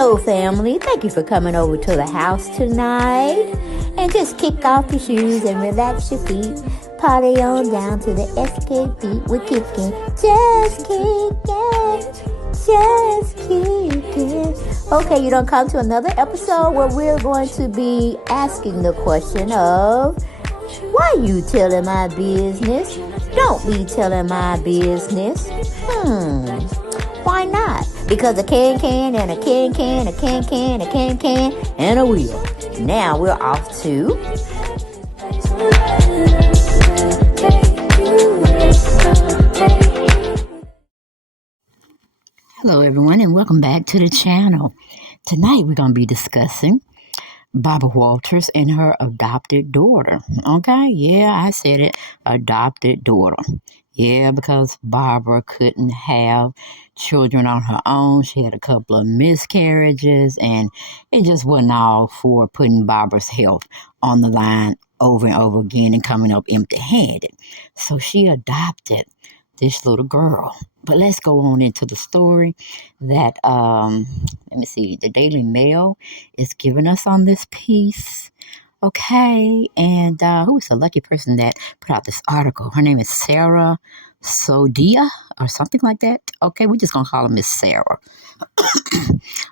Hello, family. Thank you for coming over to the house tonight. And just kick off your shoes and relax your feet. Party on down to the SK beat. We're kicking, just kicking, just kicking. Okay, you don't come to another episode where we're going to be asking the question of, why you telling my business? Don't be telling my business. Why not? Because a can and a can, a can, and a wheel. Now we're off to... Hello everyone and welcome back to the channel. Tonight we're going to be discussing Barbara Walters and her adopted daughter. Okay, yeah, I said it, adopted daughter. Yeah, because Barbara couldn't have children on her own. She had a couple of miscarriages, and it just wasn't all for putting Barbara's health on the line over and over again and coming up empty-handed. So she adopted this little girl. But let's go on into the story that, let me see, the Daily Mail is giving us on this piece. Okay, and who's the lucky person that put out this article? Her name is Sarah Sodia or something like that. Okay, we're just going to call her Miss Sarah.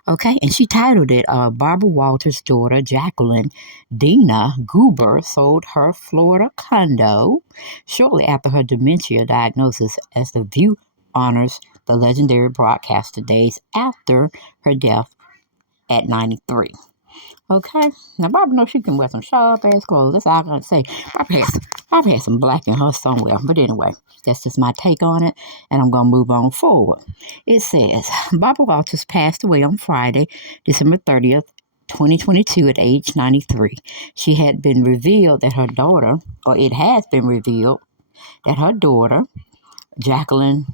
Okay, and she titled it, Barbara Walters' daughter, Jacqueline Dina Goober, sold her Florida condo shortly after her dementia diagnosis, as The View honors the legendary broadcaster days after her death at 93. Okay, now Barbara knows she can wear some sharp-ass clothes. That's all I'm going to say. Barbara has some black in her somewhere. But anyway, that's just my take on it, and I'm going to move on forward. It says, Barbara Walters passed away on Friday, December 30th, 2022 at age 93. She had been revealed that her daughter, or it has been revealed that her daughter, Jacqueline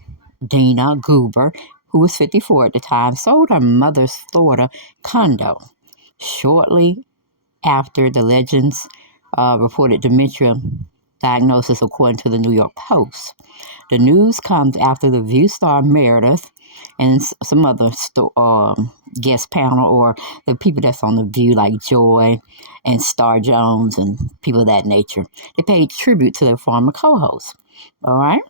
Dina Goober, who was 54 at the time, sold her mother's Florida condo shortly after the legend's reported dementia diagnosis, according to the New York Post. The news comes after the View star Meredith and some other guest panel, or the people that's on the View, like Joy and Star Jones and people of that nature. They paid tribute to their former co-host. All right?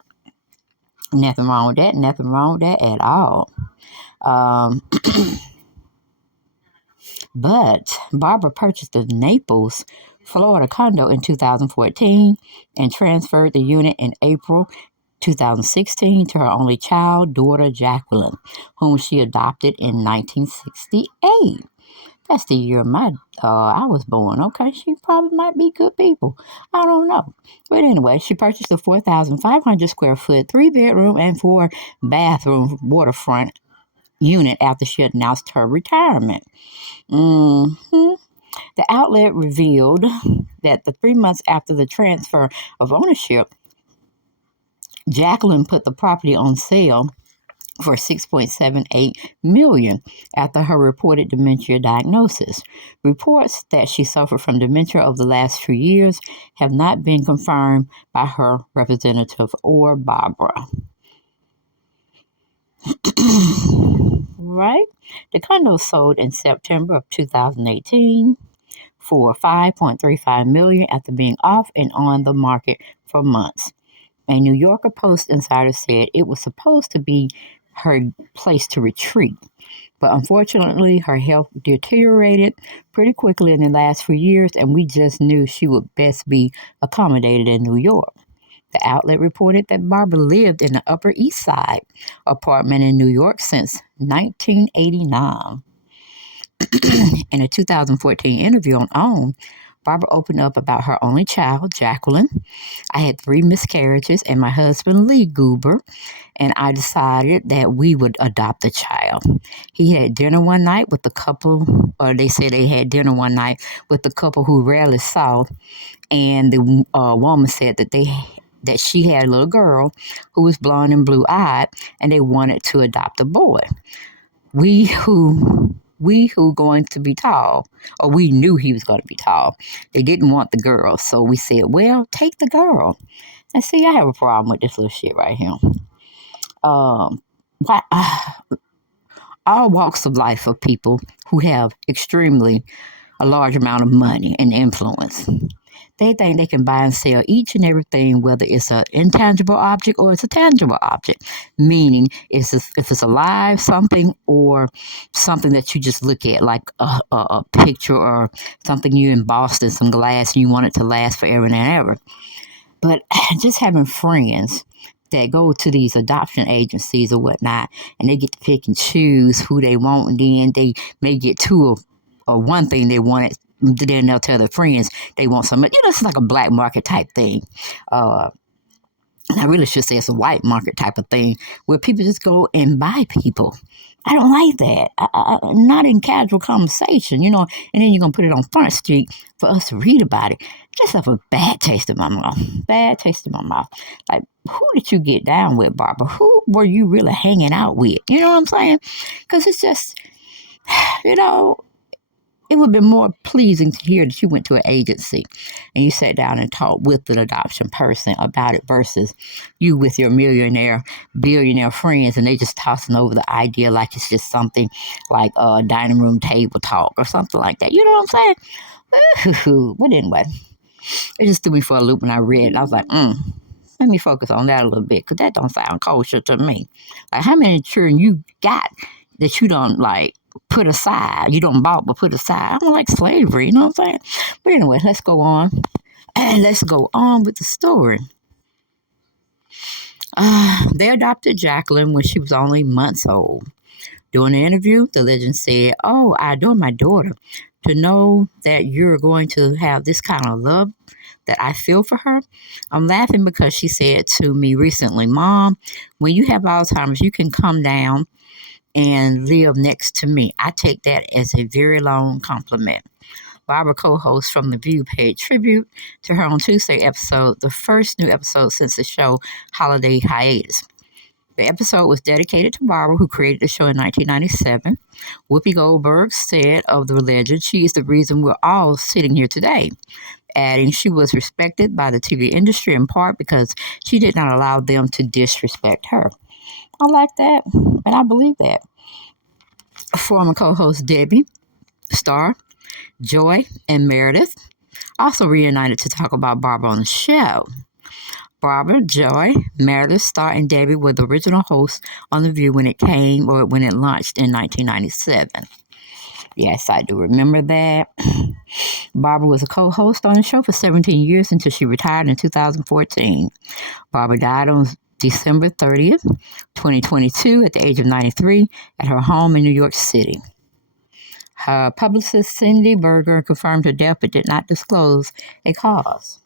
Nothing wrong with that. Nothing wrong with that at all. But Barbara purchased the Naples, Florida condo in 2014 and transferred the unit in April 2016 to her only child, daughter Jacqueline, whom she adopted in 1968. That's the year I was born. Okay, she probably might be good people. I don't know. But anyway, she purchased a 4,500 square foot, 3-bedroom and 4-bathroom waterfront unit after she announced her retirement. The outlet revealed that the 3 months after the transfer of ownership, Jacqueline put the property on sale for $6.78 million after her reported dementia diagnosis. Reports that she suffered from dementia over the last few years have not been confirmed by her representative or Barbara. Right? The condo sold in September of 2018 for $5.35 million after being off and on the market for months. A New Yorker Post insider said it was supposed to be her place to retreat, but unfortunately her health deteriorated pretty quickly in the last few years, and we just knew she would best be accommodated in New York. The outlet reported that Barbara lived in the Upper East Side apartment in New York since 1989. In a 2014 interview on OWN, Barbara opened up about her only child, Jacqueline. I had 3 miscarriages and my husband, Lee Goober, and I decided that we would adopt a child. He had dinner one night with the couple, or they said they had dinner one night with the couple who rarely saw, and the woman said that she had a little girl who was blonde and blue-eyed, and they wanted to adopt a boy. We who going to be tall, or we knew he was going to be tall. They didn't want the girl, so we said, well, take the girl. And see, I have a problem with this little shit right here. all walks of life of people who have extremely a large amount of money and influence. They think they can buy and sell each and everything, whether it's an intangible object or it's a tangible object. Meaning, if it's alive, something, or something that you just look at, like a picture or something you embossed in some glass and you want it to last forever and ever. But just having friends that go to these adoption agencies or whatnot, and they get to pick and choose who they want, and then they may get two or one thing they wanted. Then they'll tell their friends they want something. It's like a black market type thing. Uh, I really should say it's a white market type of thing where people just go and buy people. I don't like that. Not in casual conversation, and then you're going to put it on Front Street for us to read about it. Just have a bad taste in my mouth. Bad taste in my mouth. Like, who did you get down with, Barbara? Who were you really hanging out with? You know what I'm saying? Because it's just, it would be more pleasing to hear that you went to an agency and you sat down and talked with an adoption person about it versus you with your billionaire friends, and they just tossing over the idea like it's just something like a dining room table talk or something like that. You know what I'm saying? But anyway, it just threw me for a loop when I read it. I was like, let me focus on that a little bit because that don't sound kosher to me. Like, how many children you got that you don't like put aside? You don't bought but put aside. I don't like slavery, you know what I'm saying? But anyway, let's go on. And let's go on with the story. They adopted Jacqueline when she was only months old. During the interview, the legend said, "Oh, I adore my daughter. To know that you're going to have this kind of love that I feel for her. I'm laughing because she said to me recently, 'Mom, when you have Alzheimer's, you can come down and live next to me.' I take that as a very long compliment." Barbara, co-host from The View, paid tribute to her on Tuesday episode, the first new episode since the show holiday hiatus. The episode was dedicated to Barbara, who created the show in 1997. Whoopi Goldberg said of the legend, "She is the reason we're all sitting here today," adding she was respected by the TV industry in part because she did not allow them to disrespect her. I like that, and I believe that. Former co-host Debbie, Star, Joy, and Meredith also reunited to talk about Barbara on the show. Barbara, Joy, Meredith, Star, and Debbie were the original hosts on The View when it launched in 1997. Yes, I do remember that. Barbara was a co-host on the show for 17 years until she retired in 2014. Barbara died on December 30th, 2022, at the age of 93 at her home in New York City. Her publicist, Cindy Berger, confirmed her death but did not disclose a cause.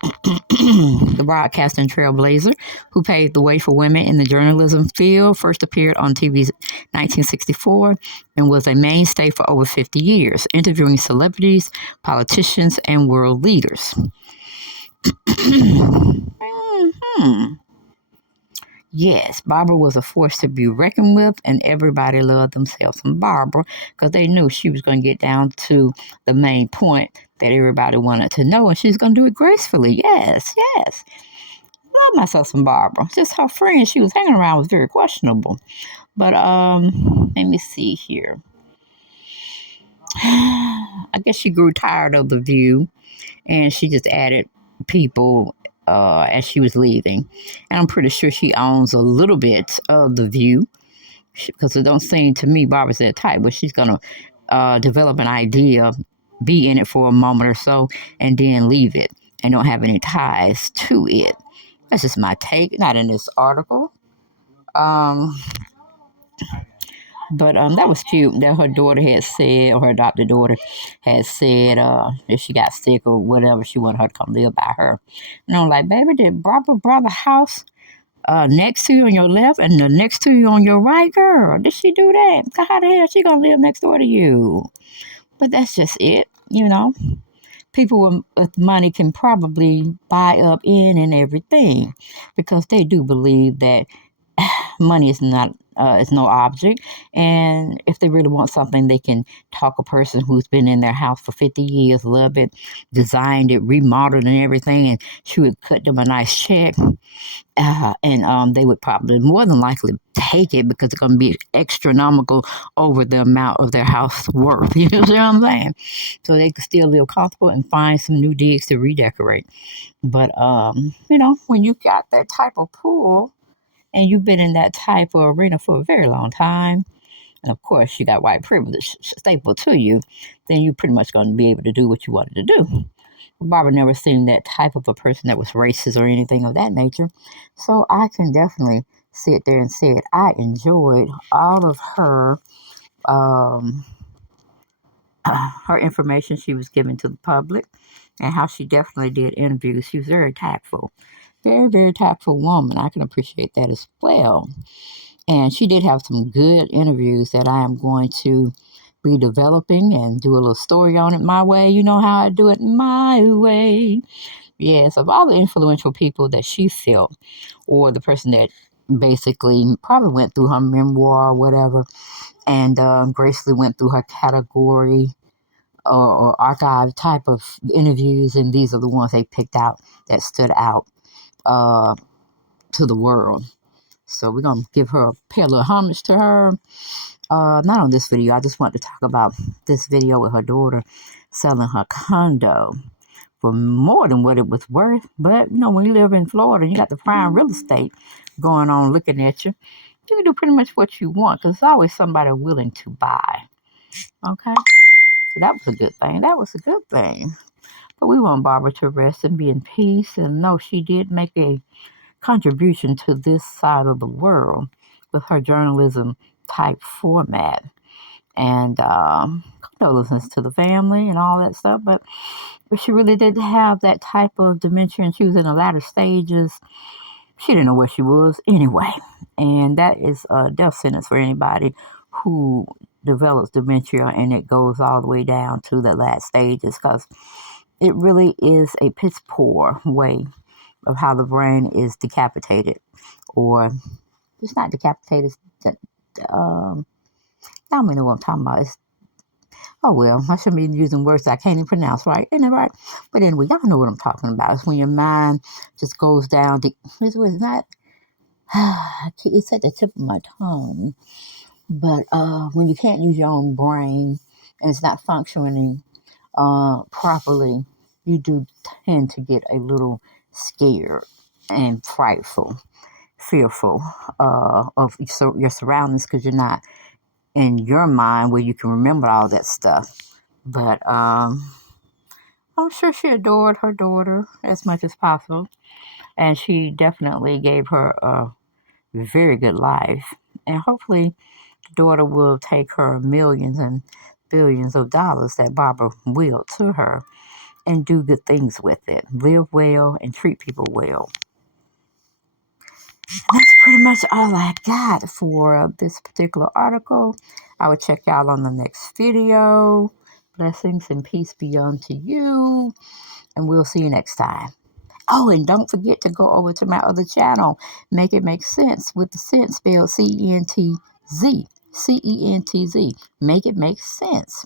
The broadcaster and trailblazer who paved the way for women in the journalism field first appeared on TV's 1964 and was a mainstay for over 50 years, interviewing celebrities, politicians, and world leaders. Yes, Barbara was a force to be reckoned with, and everybody loved themselves some Barbara because they knew she was going to get down to the main point that everybody wanted to know, and she's going to do it gracefully. Yes. Love myself some Barbara. Just her friend she was hanging around was very questionable. But let me see here. I guess she grew tired of The View, and she just added people as she was leaving. And I'm pretty sure she owns a little bit of The View because it don't seem to me Barbara's that type, but she's going to develop an idea, be in it for a moment or so, and then leave it and don't have any ties to it. That's just my take, not in this article. But that was cute that her daughter had said, or her adopted daughter had said, if she got sick or whatever, she wanted her to come live by her. And I'm like, baby, did Barbara the house next to you on your left and the next to you on your right, girl? Did she do that? How the hell she gonna live next door to you? But that's just it, People with money can probably buy up in and everything because they do believe that money is not is no object, and if they really want something, they can talk a person who's been in their house for 50 years, loved it, designed it, remodeled and everything, and she would cut them a nice check, and they would probably more than likely take it because it's going to be astronomical over the amount of their house worth. You know what I'm saying? So they could still live comfortable and find some new digs to redecorate. But when you got that type of pool and you've been in that type of arena for a very long time, and of course you got white privilege staple to you, then you're pretty much going to be able to do what you wanted to do. Barbara never seemed that type of a person that was racist or anything of that nature. So I can definitely sit there and say it. I enjoyed all of um, her information she was giving to the public and how she definitely did interviews. She was very tactful. Very, very tactful woman. I can appreciate that as well. And she did have some good interviews that I am going to be developing and do a little story on it my way. You know how I do it my way. Yes, of all the influential people that she felt, or the person that basically probably went through her memoir or whatever, and gracefully went through her category or archive type of interviews, and these are the ones they picked out that stood out uh, to the world. So we're going to pay a little homage to her. Not on this video. I just want to talk about this video with her daughter selling her condo for more than what it was worth. But, when you live in Florida, you got the prime real estate going on looking at you. You can do pretty much what you want because there's always somebody willing to buy. Okay? So that was a good thing. That was a good thing. But we want Barbara to rest and be in peace and know she did make a contribution to this side of the world with her journalism type format. And condolences to the family and all that stuff. But she really didn't have that type of dementia, and she was in the latter stages. She didn't know where she was anyway. And that is a death sentence for anybody who develops dementia and it goes all the way down to the last stages because it really is a piss poor way of how the brain is decapitated. Or it's not decapitated, I don't know what I'm talking about. Oh well, I shouldn't be using words that I can't even pronounce, right? Isn't it right? But anyway, y'all know what I'm talking about. It's when your mind just goes down. It's not. It's at the tip of my tongue. But when you can't use your own brain and it's not functioning properly, you do tend to get a little scared and frightful, fearful of your surroundings because you're not in your mind where you can remember all that stuff. But I'm sure she adored her daughter as much as possible, and she definitely gave her a very good life. And hopefully, the daughter will take her millions and billions of dollars that Barbara willed to her and do good things with it. Live well and treat people well. And that's pretty much all I got for this particular article. I will check y'all on the next video. Blessings and peace be unto you. And we'll see you next time. Oh, and don't forget to go over to my other channel, Make It Make Sense, with the sense spelled C-E-N-T-Z. C-E-N-T-Z. Make It Make Sense.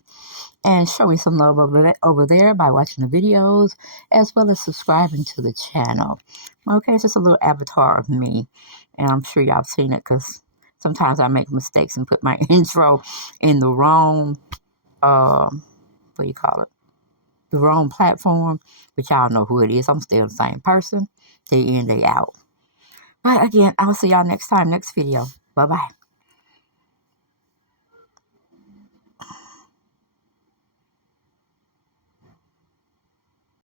And show me some love over there by watching the videos, as well as subscribing to the channel. Okay, it's just a little avatar of me. And I'm sure y'all have seen it because sometimes I make mistakes and put my intro in the wrong, what do you call it? The wrong platform, but y'all know who it is. I'm still the same person, day in, day out. But again, I'll see y'all next time, next video. Bye-bye.